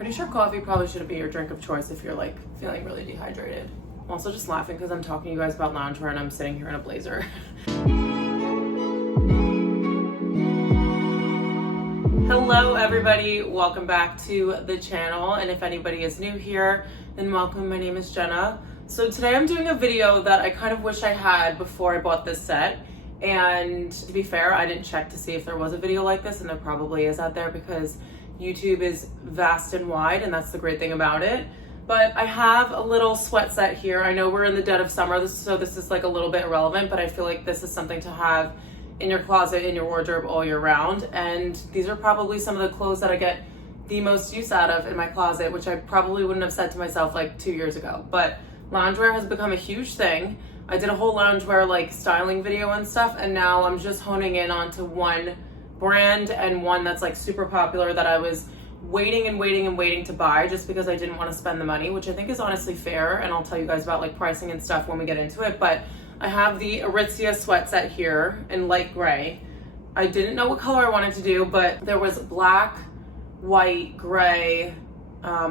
Pretty sure coffee probably shouldn't be your drink of choice if you're like feeling really dehydrated. I'm also just laughing because I'm talking to you guys about loungewear and I'm sitting here in a blazer. Hello everybody, welcome back to the channel, and if anybody is new here, then welcome. My name is Jenna. So today I'm doing a video that I kind of wish I had before I bought this set, and to be fair, I didn't check to see if there was a video like this, and there probably is out there because YouTube is vast and wide, and that's the great thing about it. But I have a little sweat set here. I know we're in the dead of summer, so this is like a little bit irrelevant, but I feel like this is something to have in your closet, in your wardrobe all year round. And these are probably some of the clothes that I get the most use out of in my closet, which I probably wouldn't have said to myself like 2 years ago. But loungewear has become a huge thing. I did a whole loungewear like styling video and stuff, and now I'm just honing in onto one brand and one that's like super popular that I was waiting to buy just because I didn't want to spend the money, which I think is honestly fair, and I'll tell you guys about like pricing and stuff when we get into it. But I have the ARITZIA sweat set here in light gray. I didn't know what color I wanted to do, but there was black, white, gray,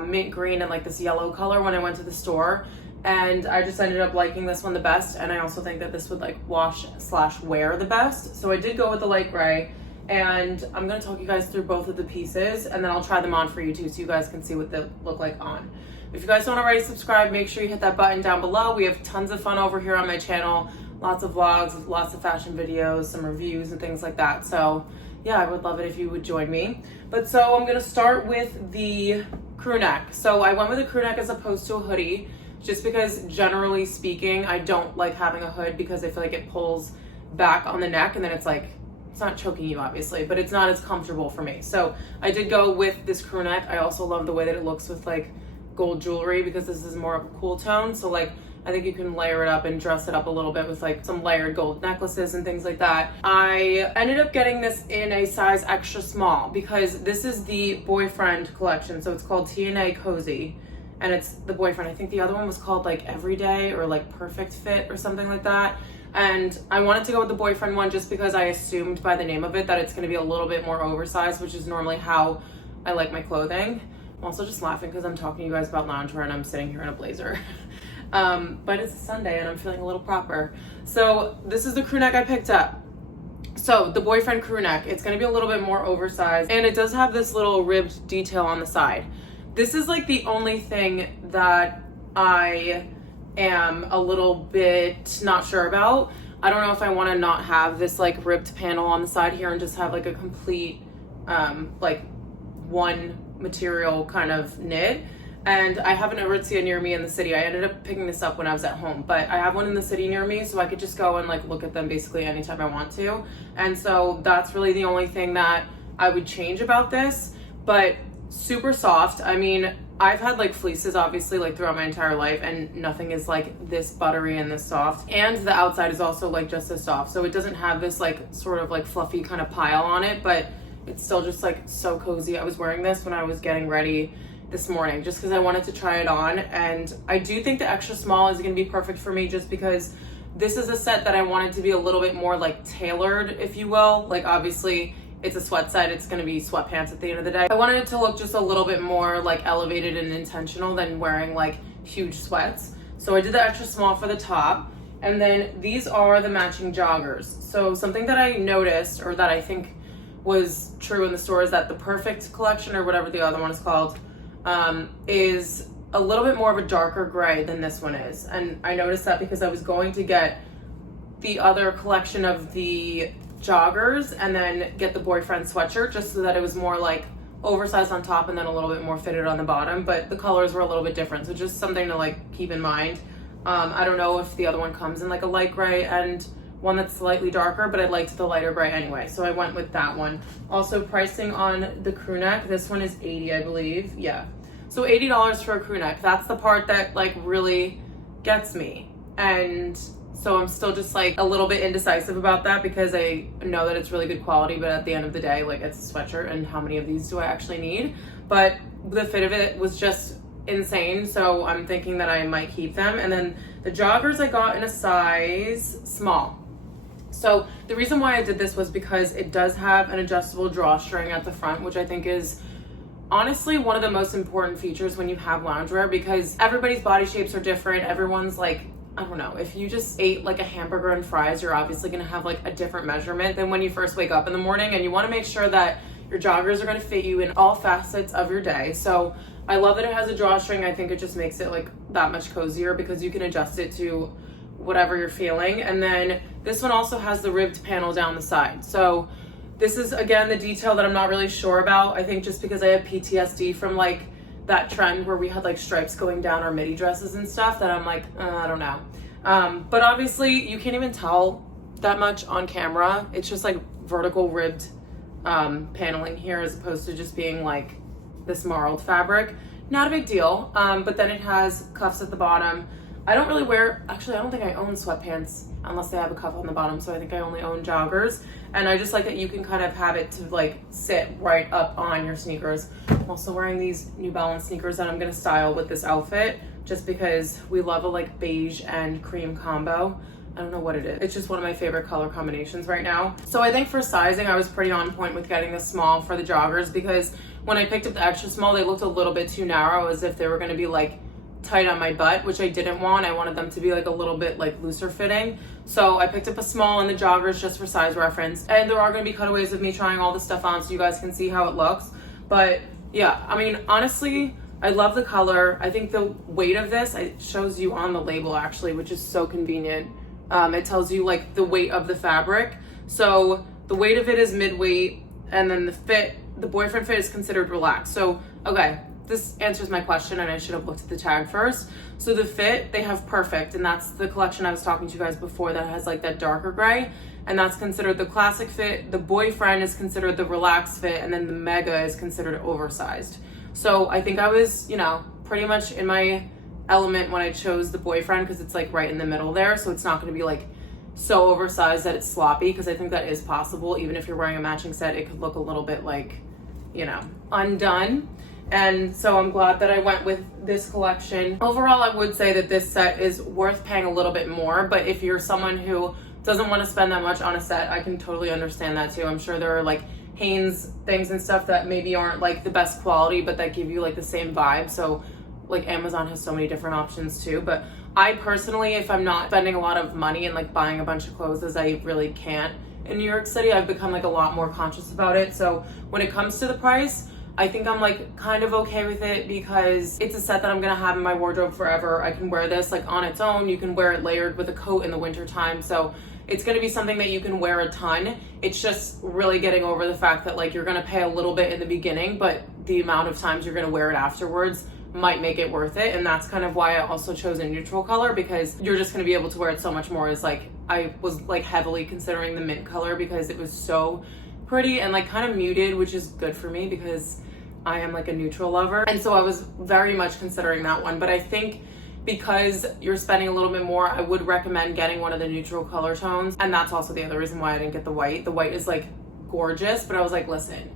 mint green, and like this yellow color when I went to the store, and I just ended up liking this one the best, and I also think that this would like wash/wear the best. So I did go with the light gray, and I'm gonna talk you guys through both of the pieces, and then I'll try them on for you too so you guys can see what they look like on. If you guys don't already subscribe, make sure you hit that button down below. We have tons of fun over here on my channel, lots of vlogs, lots of fashion videos, some reviews and things like that. So yeah, I would love it if you would join me. But so I'm gonna start with the crew neck. So I went with a crew neck as opposed to a hoodie, just because generally speaking, I don't like having a hood because I feel like it pulls back on the neck, and then it's like, it's not choking you obviously, but it's not as comfortable for me. So I did go with this crew neck. I also love the way that it looks with like gold jewelry because this is more of a cool tone. So like, I think you can layer it up and dress it up a little bit with like some layered gold necklaces and things like that. I ended up getting this in a size extra small because this is the boyfriend collection. So it's called TNA Cozy, and it's the boyfriend. I think the other one was called like Everyday or like Perfect Fit or something like that. And I wanted to go with the boyfriend one just because I assumed by the name of it that it's going to be a little bit more oversized, which is normally how I like my clothing. I'm also just laughing because I'm talking to you guys about loungewear and I'm sitting here in a blazer. But it's a Sunday and I'm feeling a little proper. So this is the crew neck I picked up. So the boyfriend crew neck, it's going to be a little bit more oversized, and it does have this little ribbed detail on the side. This is like the only thing that I am a little bit not sure about. I don't know if I want to not have this like ribbed panel on the side here and just have like a complete like one material kind of knit. And I have an ARITZIA near me in the city. I ended up picking this up when I was at home, but I have one in the city near me, so I could just go and like look at them basically anytime I want to. And so that's really the only thing that I would change about this. But super soft. I mean, I've had like fleeces obviously like throughout my entire life, and nothing is like this buttery and this soft. And the outside is also like just as soft, so it doesn't have this like sort of like fluffy kind of pile on it, but it's still just like so cozy. I was wearing this when I was getting ready this morning just because I wanted to try it on, and I do think the extra small is going to be perfect for me just because this is a set that I wanted to be a little bit more like tailored, if you will. Like obviously it's a sweat set, it's going to be sweatpants at the end of the day. I wanted it to look just a little bit more like elevated and intentional than wearing like huge sweats. So I did the extra small for the top, and then these are the matching joggers. So something that I noticed, or that I think was true in the store, is that the Perfect collection, or whatever the other one is called, is a little bit more of a darker gray than this one is. And I noticed that because I was going to get the other collection of the joggers and then get the boyfriend sweatshirt just so that it was more like oversized on top and then a little bit more fitted on the bottom, but the colors were a little bit different, so just something to like keep in mind. I don't know if the other one comes in like a light gray and one that's slightly darker, but I liked the lighter gray anyway, so I went with that one. Also, pricing on the crew neck, this one is $80, I believe. Yeah, so $80 for a crew neck. That's the part that like really gets me, and so I'm still just like a little bit indecisive about that because I know that it's really good quality, but at the end of the day, like it's a sweatshirt, and how many of these do I actually need? But the fit of it was just insane, so I'm thinking that I might keep them. And then the joggers I got in a size small. So the reason why I did this was because it does have an adjustable drawstring at the front, which I think is honestly one of the most important features when you have loungewear, because everybody's body shapes are different. Everyone's like, I don't know, if you just ate like a hamburger and fries, you're obviously gonna have like a different measurement than when you first wake up in the morning, and you wanna make sure that your joggers are gonna fit you in all facets of your day. So I love that it has a drawstring. I think it just makes it like that much cozier because you can adjust it to whatever you're feeling. And then this one also has the ribbed panel down the side. So this is, again, the detail that I'm not really sure about. I think just because I have PTSD from like that trend where we had like stripes going down our midi dresses and stuff, that I'm like, I don't know. But obviously you can't even tell that much on camera. It's just like vertical ribbed paneling here as opposed to just being like this marled fabric. Not a big deal. But then it has cuffs at the bottom. I don't really wear, actually I don't think I own sweatpants unless they have a cuff on the bottom, so I think I only own joggers. And I just like that you can kind of have it to like sit right up on your sneakers. I'm also wearing these New Balance sneakers that I'm gonna style with this outfit just because we love a like beige and cream combo. I don't know what it is. It's just one of my favorite color combinations right now. So I think for sizing, I was pretty on point with getting the small for the joggers, because when I picked up the extra small, they looked a little bit too narrow, as if they were gonna be like tight on my butt, which I didn't want. I wanted them to be like a little bit like looser fitting. So I picked up a small in the joggers just for size reference. And there are gonna be cutaways of me trying all this stuff on so you guys can see how it looks. But yeah, I mean, honestly, I love the color. I think the weight of this, it shows you on the label actually, which is so convenient. It tells you like the weight of the fabric. So the weight of it is mid-weight, and then the fit, the boyfriend fit is considered relaxed. So, okay, this answers my question, and I should have looked at the tag first. So the fit, they have perfect, and that's the collection I was talking to you guys before that has like that darker gray, and that's considered the classic fit. The boyfriend is considered the relaxed fit, and then the mega is considered oversized. So I think I was, you know, pretty much in my element when I chose the boyfriend, because it's like right in the middle there, so it's not going to be like so oversized that it's sloppy, because I think that is possible. Even if you're wearing a matching set, it could look a little bit like, you know, undone. And so I'm glad that I went with this collection. Overall, I would say that this set is worth paying a little bit more, but if you're someone who doesn't want to spend that much on a set, I can totally understand that too. I'm sure there are like Hanes things and stuff that maybe aren't like the best quality, but that give you like the same vibe. So like Amazon has so many different options too. But I personally, if I'm not spending a lot of money and like buying a bunch of clothes, as I really can't in New York City, I've become like a lot more conscious about it. So when it comes to the price, I think I'm like kind of okay with it, because it's a set that I'm gonna have in my wardrobe forever. I can wear this like on its own. You can wear it layered with a coat in the winter time. So it's gonna be something that you can wear a ton. It's just really getting over the fact that like you're gonna pay a little bit in the beginning, but the amount of times you're gonna wear it afterwards might make it worth it. And that's kind of why I also chose a neutral color, because you're just gonna be able to wear it so much more. Is like, I was like heavily considering the mint color because it was so pretty and like kind of muted, which is good for me because I am like a neutral lover. And so I was very much considering that one. But I think because you're spending a little bit more, I would recommend getting one of the neutral color tones. And that's also the other reason why I didn't get the white. The white is like gorgeous, but I was like, listen,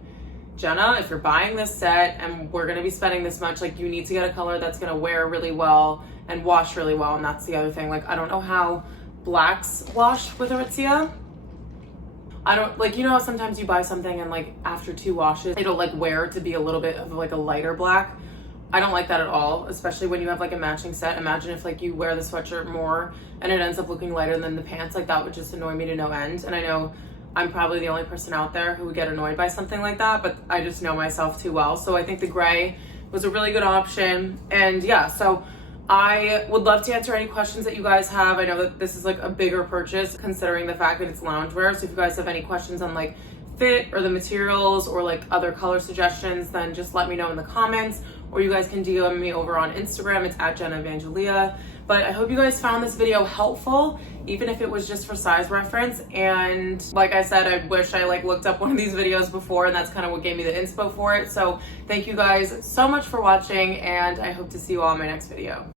Jenna, if you're buying this set and we're gonna be spending this much, like you need to get a color that's gonna wear really well and wash really well. And that's the other thing. Like, I don't know how blacks wash with ARITZIA. I don't, like, you know how sometimes you buy something and like after 2 washes, it'll like wear to be a little bit of like a lighter black. I don't like that at all, especially when you have like a matching set. Imagine if like you wear the sweatshirt more and it ends up looking lighter than the pants. Like that would just annoy me to no end. And I know I'm probably the only person out there who would get annoyed by something like that, but I just know myself too well. So I think the gray was a really good option. And yeah, so I would love to answer any questions that you guys have. I know that this is like a bigger purchase considering the fact that it's loungewear. So if you guys have any questions on like fit or the materials or like other color suggestions, then just let me know in the comments, or you guys can DM me over on Instagram. It's at Jenna Evangelia. But I hope you guys found this video helpful, even if it was just for size reference. And like I said, I wish I like looked up one of these videos before, and that's kind of what gave me the inspo for it. So thank you guys so much for watching, and I hope to see you all in my next video.